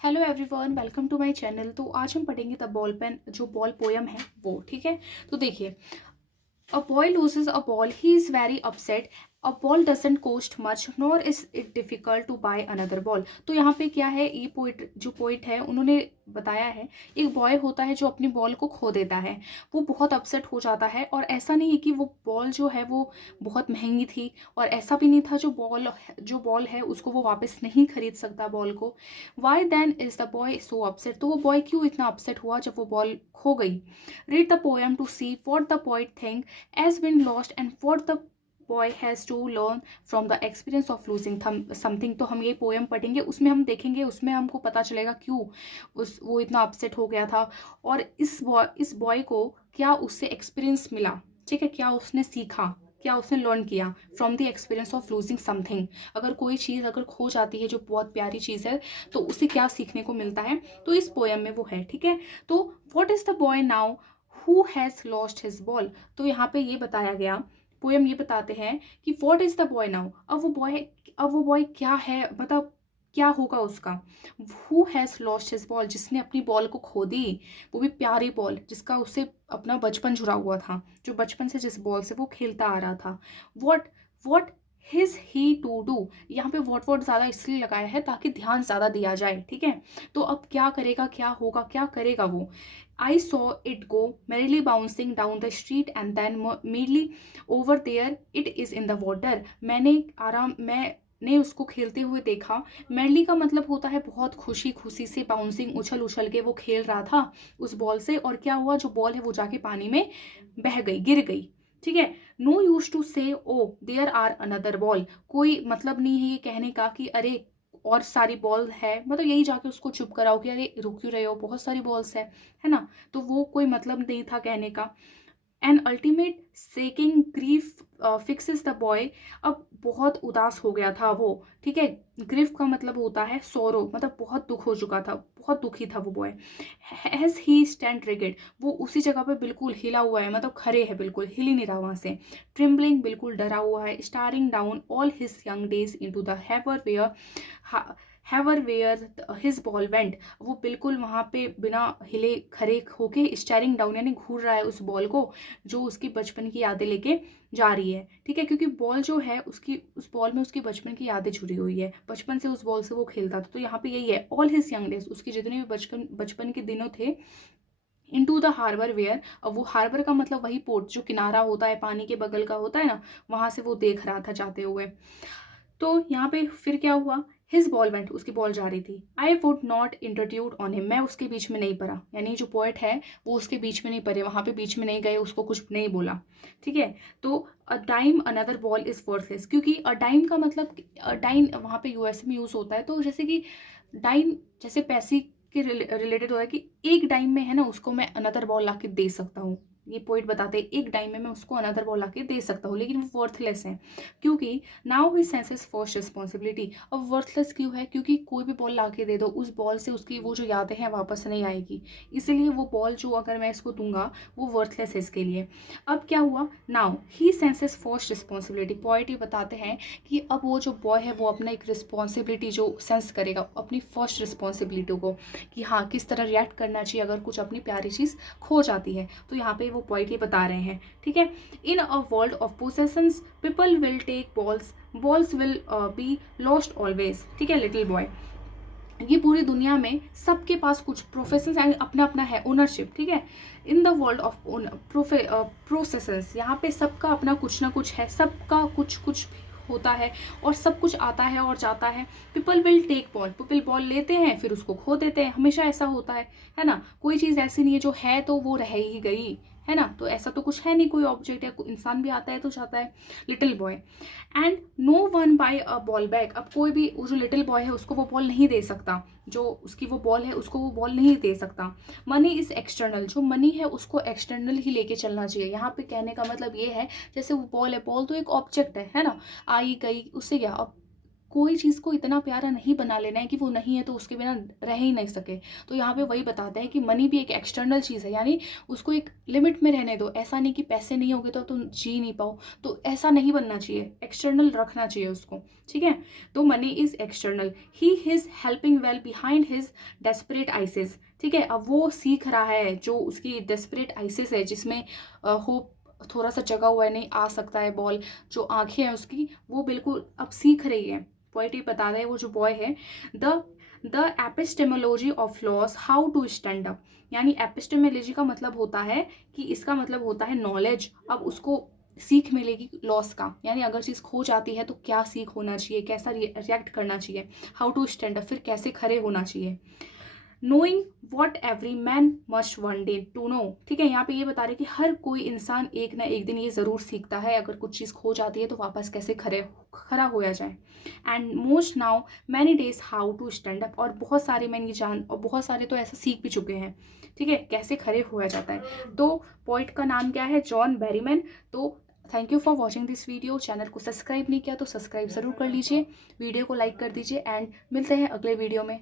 Hello everyone, welcome to my channel. तो आज हम पढ़ेंगे द बॉल पेन, जो बॉल पोयम है वो। ठीक है, तो देखिए, a boy loses a ball, he is very upset. A ball doesn't cost much nor is it difficult to buy another ball. तो यहाँ पे क्या है, ये पोइट जो पोइट है उन्होंने बताया है, एक बॉय होता है जो अपनी बॉल को खो देता है। वो बहुत अपसेट हो जाता है, और ऐसा नहीं है कि वो बॉल जो है वो बहुत महंगी थी, और ऐसा भी नहीं था जो बॉल है उसको वो वापस नहीं खरीद सकता बॉल को। Why then is the boy so upset? तो वो बॉय क्यों इतना अपसेट हुआ जब वो बॉल खो गई? Read the poem to see what the poet think has been lost and what the boy has to learn from the experience of losing something। तो हम ये पोएम पढ़ेंगे, उसमें हम देखेंगे, उसमें हमको पता चलेगा क्यों वो इतना अपसेट हो गया था, और इस बॉय को क्या उससे एक्सपीरियंस मिला। ठीक है, क्या उसने सीखा, क्या उसने लर्न किया from the experience of losing something. अगर कोई चीज़ अगर खो जाती है जो बहुत प्यारी चीज़ है, तो उसे क्या सीखने को मिलता है, तो इस पोएम में वो है। ठीक है, तो what is the boy now who has lost his ball? तो यहाँ पे ये बताया गया, पोएम ये बताते हैं कि what is the boy now, अब वो बॉय क्या है, मतलब क्या होगा उसका। Who has lost his ball, जिसने अपनी बॉल को खो दी, वो भी प्यारी बॉल जिसका उससे अपना बचपन जुड़ा हुआ था, जो बचपन से जिस बॉल से वो खेलता आ रहा था। What what is he to do, यहाँ पे वॉट ज़्यादा इसलिए लगाया है ताकि ध्यान ज़्यादा दिया जाए। ठीक है, तो अब क्या करेगा, क्या होगा, क्या करेगा वो। I saw it go merrily bouncing down the street and then merely over there it is in the water। मैंने उसको खेलते हुए देखा। मैरली का मतलब होता है बहुत खुशी खुशी से, बाउंसिंग उछल उछल के वो खेल रहा था उस बॉल से, और क्या हुआ, जो बॉल है वो जाके पानी में बह गई, गिर गई। ठीक है, नो यूज टू से oh there are another ball, कोई मतलब नहीं है ये कहने का कि अरे और सारी बॉल है, मतलब यही जाके उसको चुप कराओ कि अरे रुक क्यों रहे हो, बहुत सारी बॉल्स है ना। तो वो कोई मतलब नहीं था कहने का। An ultimate seeking grief fixes the boy, अब बहुत उदास हो गया था वो। ठीक है, ग्रीफ का मतलब होता है सोरो, मतलब बहुत दुख हो चुका था, बहुत दुखी था वो boy. Has he stand rigid, वो उसी जगह पे बिल्कुल हिला हुआ है, मतलब खड़े है, बिल्कुल हिल ही नहीं रहा वहां से। ट्रिम्बलिंग, बिल्कुल डरा हुआ है। Staring down all his young days into the हैवर वेयर हिज बॉल वेंट, वो बिल्कुल वहाँ पे बिना हिले खड़े होके स्टेयरिंग डाउन यानी घूर रहा है उस बॉल को, जो उसकी बचपन की यादें लेके जा रही है। ठीक है, क्योंकि बॉल जो है उसकी, उस बॉल में उसकी बचपन की यादें जुड़ी हुई है, बचपन से उस बॉल से वो खेलता था। तो यहाँ पे यही है, ऑल हिज यंग डेज, उसके जितने भी बचपन के दिनों थे। इन टू द हार्बर वेयर, अब वो हार्बर का मतलब वही पोर्ट जो किनारा होता है, पानी के बगल का होता है ना, वहां से वो देख रहा था जाते हुए। तो यहाँ पे फिर क्या हुआ, हिज बॉल वेंट, उसकी बॉल जा रही थी। I would not intrude on him, मैं उसके बीच में नहीं पड़ा, यानी जो पोएट है वो उसके बीच में नहीं पड़े, वहाँ पे बीच में नहीं गए, उसको कुछ नहीं बोला। ठीक है, तो a dime another ball is worthless, क्योंकि अ डाइम का मतलब, डाइन वहाँ पे यूएस में यूज़ होता है, तो जैसे कि डाइम जैसे पैसे के रिलेटेड होता है कि एक डाइम में है ना, उसको मैं अनदर बॉल ला के दे सकता हूँ। ये पॉइंट बताते हैं, एक डाइम में मैं उसको अनदर बॉल ला के दे सकता हूँ, लेकिन वो वर्थलेस है, क्योंकि now he senses first responsibility. अब वर्थलेस क्यों है, क्योंकि कोई भी बॉल ला के दे दो, उस बॉल से उसकी वो जो यादें हैं वापस नहीं आएगी, इसीलिए वो बॉल जो अगर मैं इसको दूंगा वो वर्थलेस है इसके लिए। अब क्या हुआ, now he senses first responsibility, point ये बताते हैं कि अब वो जो बॉय है वो अपना एक रिस्पॉन्सिबिलिटी जो सेंस करेगा, अपनी फर्स्ट रिस्पॉन्सिबिलिटी को, कि हाँ किस तरह रिएक्ट करना चाहिए अगर कुछ अपनी प्यारी चीज़ खो जाती है। तो यहाँ पे वो पॉइंट ये बता रहे हैं। ठीक है, in a world of possessions people will take balls will be lost always. ठीक है, लिटिल बॉय, ये पूरी दुनिया में सबके पास कुछ प्रोफेशन एंड अपना अपना है, ओनरशिप। ठीक है, in the world of processes, यहाँ पे सबका अपना कुछ ना कुछ है, सबका कुछ कुछ होता है, और सब कुछ आता है और जाता है। People will take ball, people ball लेते हैं फिर उसको खो देते हैं, हमेशा ऐसा होता है ना। कोई चीज़ ऐसी नहीं है जो है तो वो रह ही गई, है ना, तो ऐसा तो कुछ है नहीं, कोई ऑब्जेक्ट है, कोई इंसान भी आता है तो जाता है। Little boy, and no one buy a ball back, अब कोई भी वो जो लिटिल बॉय है उसको वो बॉल नहीं दे सकता, जो उसकी वो बॉल है उसको वो बॉल नहीं दे सकता। मनी इज एक्सटर्नल, जो मनी है उसको एक्सटर्नल ही लेके चलना चाहिए। यहाँ पे कहने का मतलब ये है, जैसे वो बॉल है, बॉल तो एक ऑब्जेक्ट है ना, आई गई उससे क्या, अब कोई चीज़ को इतना प्यारा नहीं बना लेना है कि वो नहीं है तो उसके बिना रह ही नहीं सके। तो यहाँ पे वही बताते हैं कि मनी भी एक एक्सटर्नल चीज़ है, यानी उसको एक लिमिट में रहने दो। ऐसा नहीं कि पैसे नहीं होगे तो तुम जी नहीं पाओ, तो ऐसा नहीं बनना चाहिए, एक्सटर्नल रखना चाहिए उसको, ठीक है। तो money is external, he is helping well behind his desperate eyes, ठीक है। अब वो सीख रहा है जो उसकी डेस्परेट आइसेस है, जिसमें होप थोड़ा सा जगा हुआ है, नहीं आ सकता है बॉल, जो आंखें हैं उसकी वो बिल्कुल अब सीख रही है। पॉइंट ये बता रहे हैं वो जो बॉय है, the epistemology of loss how to stand up, यानी एपिस्टेमोलॉजी का मतलब होता है कि इसका मतलब होता है नॉलेज। अब उसको सीख मिलेगी लॉस का, यानी अगर चीज़ खो जाती है तो क्या सीख होना चाहिए, कैसा रिएक्ट करना चाहिए, हाउ टू स्टैंड अप, फिर कैसे खड़े होना चाहिए। Knowing what every man must one day to know, ठीक है। यहाँ पे ये बता रहे कि हर कोई इंसान एक ना एक दिन ये ज़रूर सीखता है, अगर कुछ चीज़ खो जाती है तो वापस कैसे खड़ा होया जाए। And most now many days how to stand up, और बहुत सारे मैंने जान और बहुत सारे तो ऐसा सीख भी चुके हैं, ठीक है, कैसे खड़े होया जाता है। तो पॉइंट का नाम क्या है, जॉन बेरीमैन। तो thank you for watching this video. Channel को सब्सक्राइब नहीं किया तो सब्सक्राइब ज़रूर कर लीजिए, वीडियो को लाइक कर दीजिए, एंड मिलते हैं अगले वीडियो में।